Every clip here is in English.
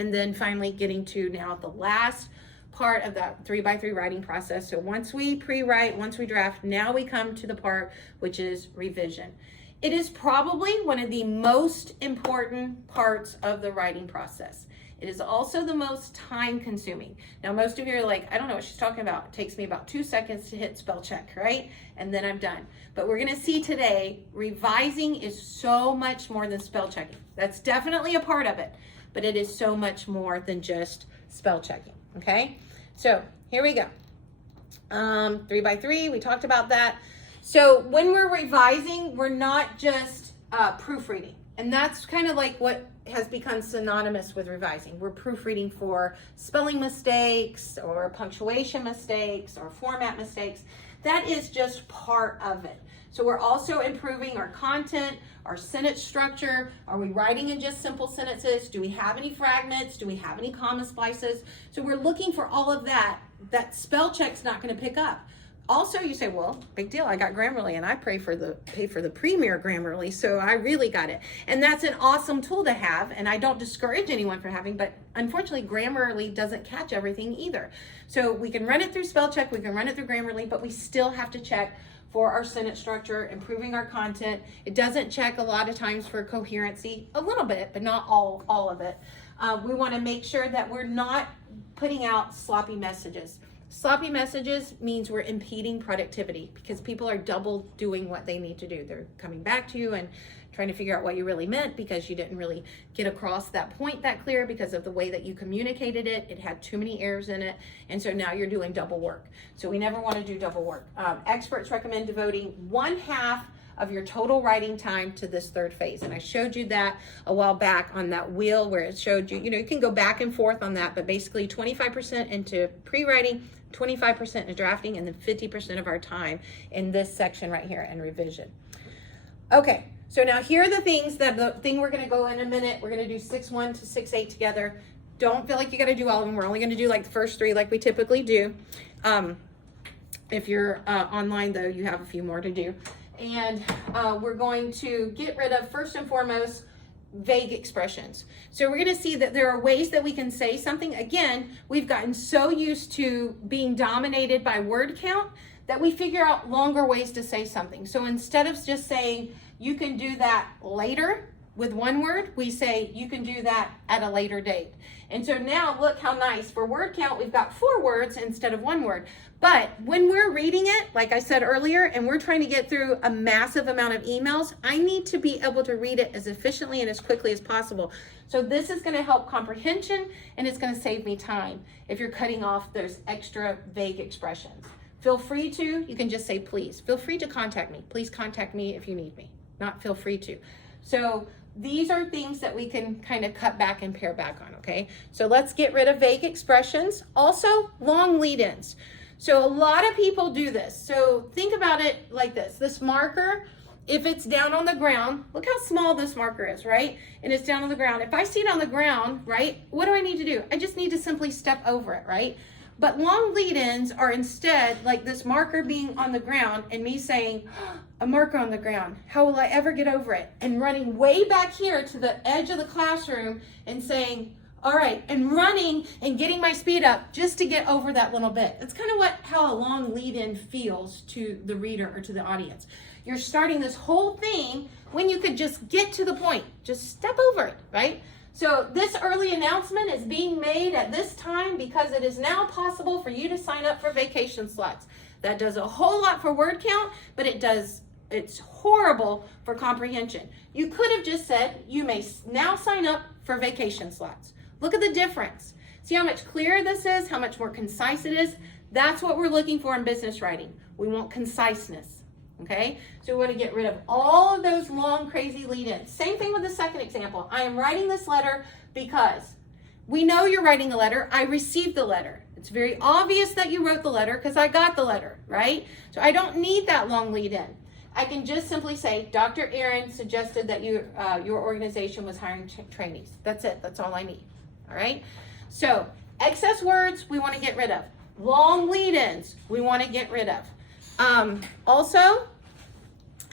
and then finally getting to now the last part of that 3x3 writing process. So once we pre-write, once we draft, now we come to the part which is revision. It is probably one of the most important parts of the writing process. It is also the most time consuming. Now, most of you are like, I don't know what she's talking about. It takes me about 2 seconds to hit spell check, right? And then I'm done. But we're gonna see today, revising is so much more than spell checking. That's definitely a part of it, but it is so much more than just spell checking, okay? So here we go. 3x3, we talked about that. So when we're revising, we're not just proofreading. And that's kind of like what has become synonymous with revising. We're proofreading for spelling mistakes or punctuation mistakes or format mistakes. That is just part of it. So we're also improving our content, our sentence structure. Are we writing in just simple sentences? Do we have any fragments? Do we have any comma splices? So we're looking for all of that spell check's not going to pick up. Also, you say, well, big deal, I got Grammarly and I pay for the premier Grammarly, so I really got it. And that's an awesome tool to have, and I don't discourage anyone from having, but unfortunately, Grammarly doesn't catch everything either. So we can run it through spell check, we can run it through Grammarly, but we still have to check for our sentence structure, improving our content. It doesn't check a lot of times for coherency, a little bit, but not all of it. We want to make sure that we're not putting out sloppy messages. Sloppy messages means we're impeding productivity because people are double doing what they need to do. They're coming back to you and trying to figure out what you really meant because you didn't really get across that point that clear because of the way that you communicated it. It had too many errors in it. And so now you're doing double work. So we never want to do double work. Experts recommend devoting 1/2 of your total writing time to this third phase. And I showed you that a while back on that wheel where it showed you, you can go back and forth on that, but basically 25% into pre-writing, 25% into drafting, and then 50% of our time in this section right here in revision. Okay, so now here are the things the thing we're gonna go in a minute. We're gonna do 6-1 to 6-8 together. Don't feel like you gotta do all of them. We're only gonna do like the first 3 like we typically do. If you're online though, you have a few more to do. And we're going to get rid of, first and foremost, vague expressions. So we're going to see that there are ways that we can say something. Again, we've gotten so used to being dominated by word count that we figure out longer ways to say something. So instead of just saying, you can do that later with one word, we say, you can do that at a later date. And so now look how nice. For word count, we've got 4 words instead of 1 word. But when we're reading it, like I said earlier, and we're trying to get through a massive amount of emails, I need to be able to read it as efficiently and as quickly as possible. So this is going to help comprehension, and it's going to save me time if you're cutting off those extra vague expressions. Feel free to, you can just say please. Feel free to contact me. Please contact me if you need me. Not feel free to. So these are things that we can kind of cut back and pare back on, okay? So let's get rid of vague expressions. Also, long lead-ins. So a lot of people do this. So think about it like this. This marker, if it's down on the ground, look how small this marker is, right? And it's down on the ground. If I see it on the ground, right, what do I need to do? I just need to simply step over it, right? But long lead-ins are instead like this marker being on the ground and me saying, a marker on the ground, how will I ever get over it? And running way back here to the edge of the classroom and saying, all right, and running and getting my speed up just to get over that little bit. It's kind of how a long lead-in feels to the reader or to the audience. You're starting this whole thing when you could just get to the point. Just step over it, right? So this early announcement is being made at this time because it is now possible for you to sign up for vacation slots. That does a whole lot for word count, but it's horrible for comprehension. You could have just said, you may now sign up for vacation slots. Look at the difference. See how much clearer this is, how much more concise it is? That's what we're looking for in business writing. We want conciseness, okay? So we want to get rid of all of those long, crazy lead-ins. Same thing with the second example. I am writing this letter because we know you're writing a letter. I received the letter. It's very obvious that you wrote the letter because I got the letter, right? So I don't need that long lead-in. I can just simply say, Dr. Aaron suggested that your organization was hiring trainees. That's it. That's all I need. All right, so excess words we want to get rid of. Long lead-ins we want to get rid of. Also,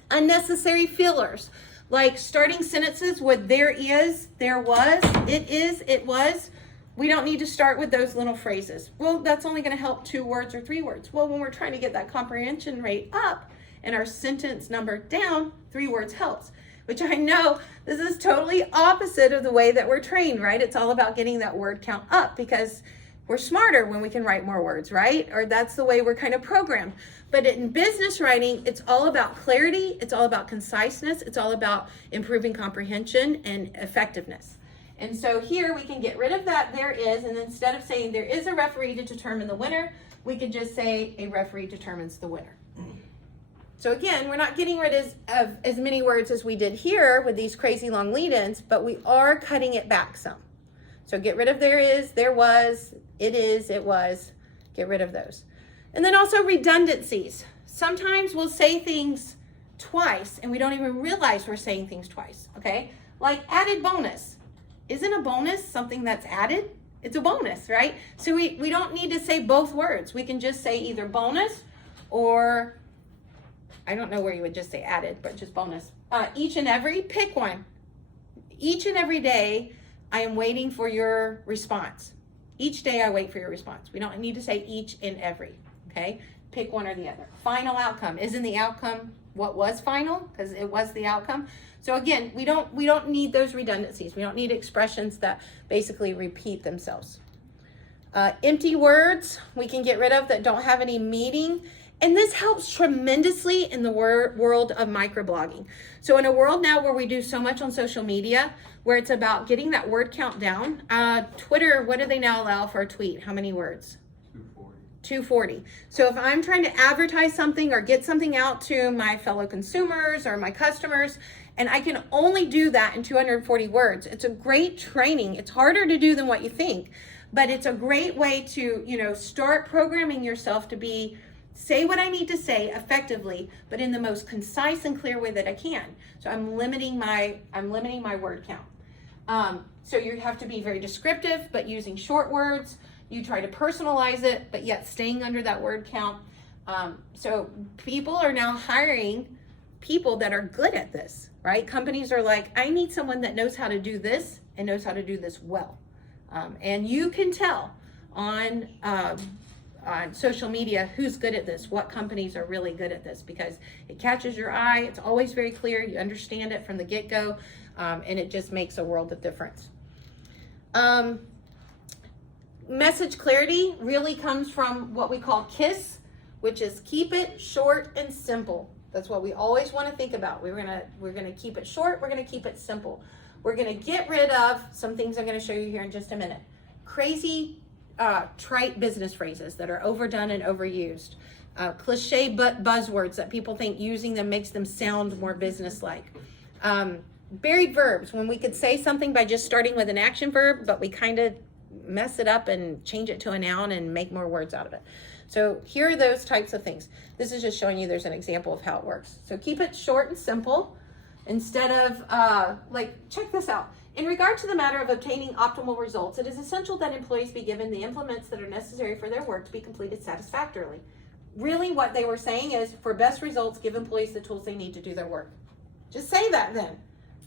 unnecessary fillers, like starting sentences with there is, there was, it is, it was. we don't need to start with those little phrases. Well, that's only going to help 2 words or 3 words. Well, when we're trying to get that comprehension rate up and our sentence number down, 3 words helps, which I know this is totally opposite of the way that we're trained, right? It's all about getting that word count up because we're smarter when we can write more words, right? Or that's the way we're kind of programmed. But in business writing, it's all about clarity. It's all about conciseness. It's all about improving comprehension and effectiveness. And so here we can get rid of that there is, and instead of saying there is a referee to determine the winner, we could just say a referee determines the winner. So again, we're not getting rid of as many words as we did here with these crazy long lead-ins, but we are cutting it back some. So get rid of there is, there was, it is, it was, get rid of those. And then also redundancies. Sometimes we'll say things twice and we don't even realize we're saying things twice, okay? Like added bonus. Isn't a bonus something that's added? It's a bonus, right? So we don't need to say both words. We can just say either bonus or, I don't know where you would just say added, but just bonus. Each and every, pick one. Each and every day, I am waiting for your response. Each day I wait for your response. We don't need to say each and every, okay? Pick one or the other. Final outcome. Isn't the outcome what was final? Because it was the outcome. So again, we don't need those redundancies. We don't need expressions that basically repeat themselves. Empty words we can get rid of that don't have any meaning. And this helps tremendously in the world of microblogging. So in a world now where we do so much on social media, where it's about getting that word count down, Twitter, what do they now allow for a tweet? How many words? 240. So if I'm trying to advertise something or get something out to my fellow consumers or my customers, and I can only do that in 240 words, it's a great training. It's harder to do than what you think, but it's a great way to, start programming yourself to say what I need to say effectively, but in the most concise and clear way that I can. So I'm limiting my word count. So you have to be very descriptive, but using short words. You try to personalize it, but yet staying under that word count. So people are now hiring people that are good at this, right? Companies are like, I need someone that knows how to do this and knows how to do this well. And you can tell on social media who's good at this, what companies are really good at this, because it catches your eye. It's always very clear. You understand it from the get-go, and it just makes a world of difference. Message clarity really comes from what we call KISS, which is keep it short and simple. That's what we always want to think about. We're gonna keep it short. We're gonna keep it simple. We're gonna get rid of some things I'm gonna show you here in just a minute. Crazy, trite business phrases that are overdone and overused. Cliche but buzzwords that people think using them makes them sound more business-like. Buried verbs, when we could say something by just starting with an action verb, but we kind of mess it up and change it to a noun and make more words out of it. So here are those types of things. This is just showing you there's an example of how it works. So keep it short and simple instead of check this out. In regard to the matter of obtaining optimal results, it is essential that employees be given the implements that are necessary for their work to be completed satisfactorily. Really what they were saying is, for best results, give employees the tools they need to do their work. Just say that then,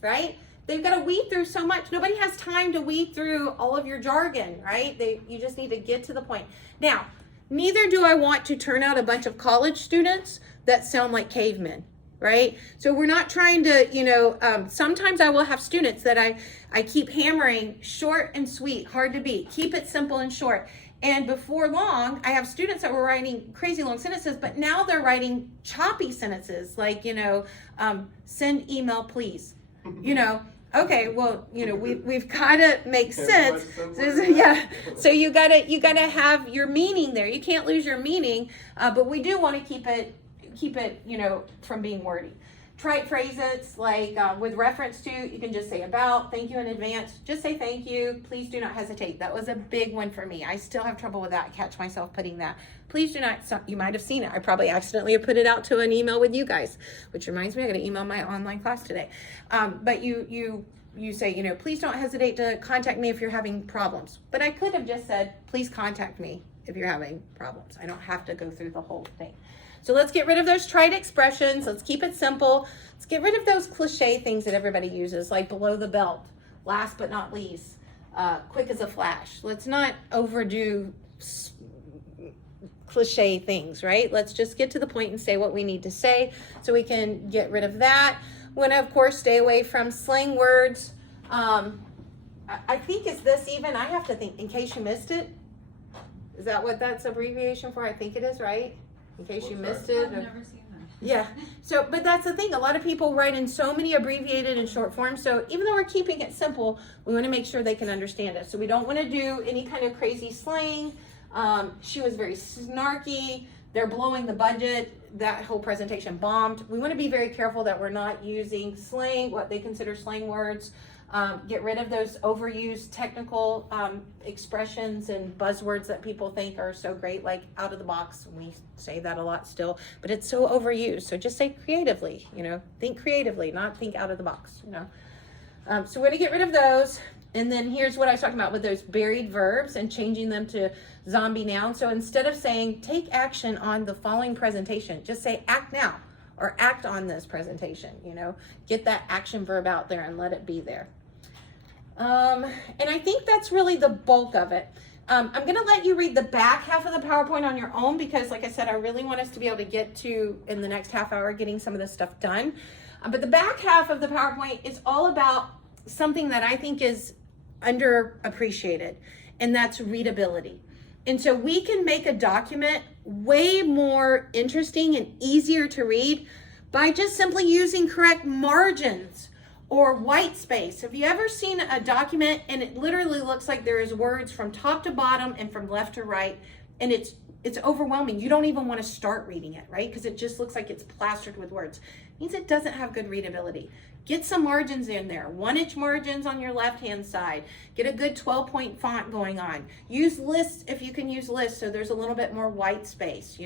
right? They've got to weed through so much. Nobody has time to weed through all of your jargon, right? You just need to get to the point. Now, neither do I want to turn out a bunch of college students that sound like cavemen, right? So we're not trying to, sometimes I will have students that I keep hammering short and sweet, hard to beat. Keep it simple and short. And before long, I have students that were writing crazy long sentences, but now they're writing choppy sentences like, send email, please. Okay, well, we've got to make sense. Yeah. So you gotta have your meaning there. You can't lose your meaning, but we do want to keep it, from being wordy. Trite phrases like with reference to, you can just say about, thank you in advance. Just say thank you. Please do not hesitate. That was a big one for me. I still have trouble with that. I catch myself putting that. Please do not, you might have seen it. I probably accidentally put it out to an email with you guys, which reminds me, I got to email my online class today. But you say, please don't hesitate to contact me if you're having problems. But I could have just said, please contact me if you're having problems. I don't have to go through the whole thing. So let's get rid of those trite expressions. Let's keep it simple. Let's get rid of those cliche things that everybody uses, like below the belt, last but not least. quick as a flash. Let's not overdo cliche things, right? Let's just get to the point and say what we need to say so we can get rid of that. We want to, of course, stay away from slang words. I think, is this even, I have to think, in case you missed it. Is that what that's abbreviation for? I think it is, right? In case you missed it. I've never seen that. Yeah. So, but that's the thing. A lot of people write in so many abbreviated and short forms. So even though we're keeping it simple, we want to make sure they can understand it. So we don't want to do any kind of crazy slang. She was very snarky. They're blowing the budget. That whole presentation bombed. We want to be very careful that we're not using slang, what they consider slang words. Get rid of those overused technical expressions and buzzwords that people think are so great, like out of the box. We say that a lot still, but it's so overused. So just say creatively, think creatively, not think out of the box, So we're going to get rid of those. And then here's what I was talking about with those buried verbs and changing them to zombie nouns. So instead of saying take action on the following presentation, just say act now or act on this presentation, get that action verb out there and let it be there. And I think that's really the bulk of it. I'm going to let you read the back half of the PowerPoint on your own because, like I said, I really want us to be able to get to, in the next half hour, getting some of this stuff done. But the back half of the PowerPoint is all about something that I think is underappreciated, and that's readability. And so we can make a document way more interesting and easier to read by just simply using correct margins or white space. Have you ever seen a document and it literally looks like there is words from top to bottom and from left to right, and it's overwhelming. You don't even want to start reading it, right? Because it just looks like it's plastered with words. It means it doesn't have good readability. Get some margins in there. 1-inch margins on your left-hand side. Get a good 12-point font going on. Use lists if you can use lists so there's a little bit more white space,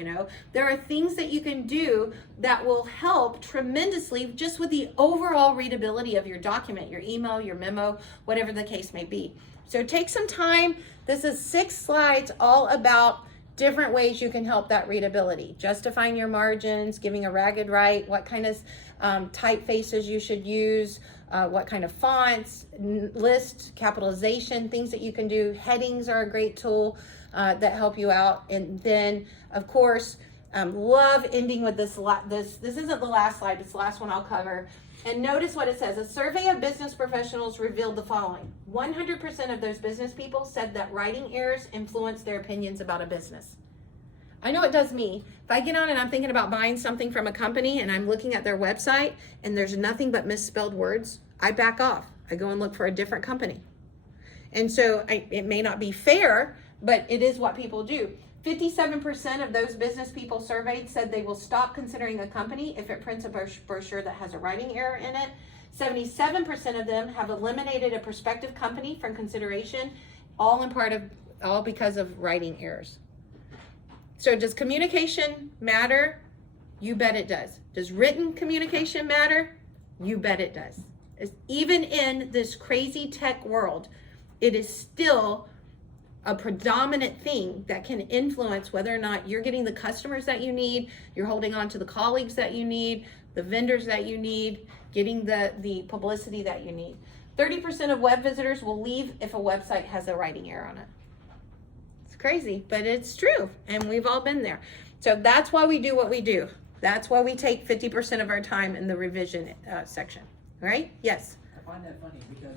There are things that you can do that will help tremendously just with the overall readability of your document, your email, your memo, whatever the case may be. So take some time. This is 6 slides all about different ways you can help that readability. Justifying your margins, giving a ragged right, what kind of typefaces you should use, what kind of fonts, list, capitalization, things that you can do. Headings are a great tool that help you out. And then, of course, love ending with this isn't the last slide, it's the last one I'll cover. And notice what it says. A survey of business professionals revealed the following. 100% of those business people said that writing errors influence their opinions about a business. I know it does me. If I get on and I'm thinking about buying something from a company and I'm looking at their website and there's nothing but misspelled words, I back off. I go and look for a different company. And so it may not be fair, but it is what people do. 57% of those business people surveyed said they will stop considering a company if it prints a brochure that has a writing error in it. 77% of them have eliminated a prospective company from consideration, all because of writing errors. So does communication matter? You bet it does. Does written communication matter? You bet it does. Even in this crazy tech world, it is still a predominant thing that can influence whether or not you're getting the customers that you need, you're holding on to the colleagues that you need, the vendors that you need, getting the publicity that you need. 30% of web visitors will leave if a website has a writing error on it. It's crazy, but it's true, and we've all been there. So that's why we do what we do. That's why we take 50% of our time in the revision section, right? Yes? I find that funny because